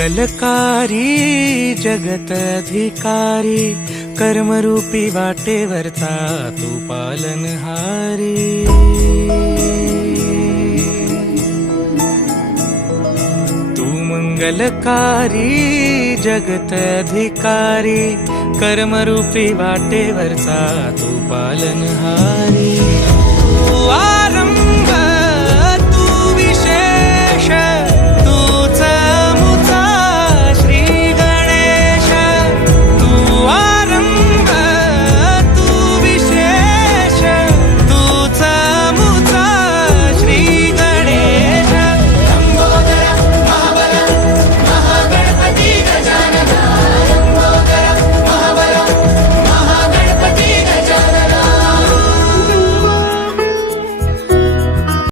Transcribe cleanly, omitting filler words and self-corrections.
मंगलकारी जगत अधिकारी, कर्मरूपी वाटेवरचा तू पालनहारी। तू मंगलकारी जगत अधिकारी, कर्मरूपी वाटेवरचा तू पालनहारी। तू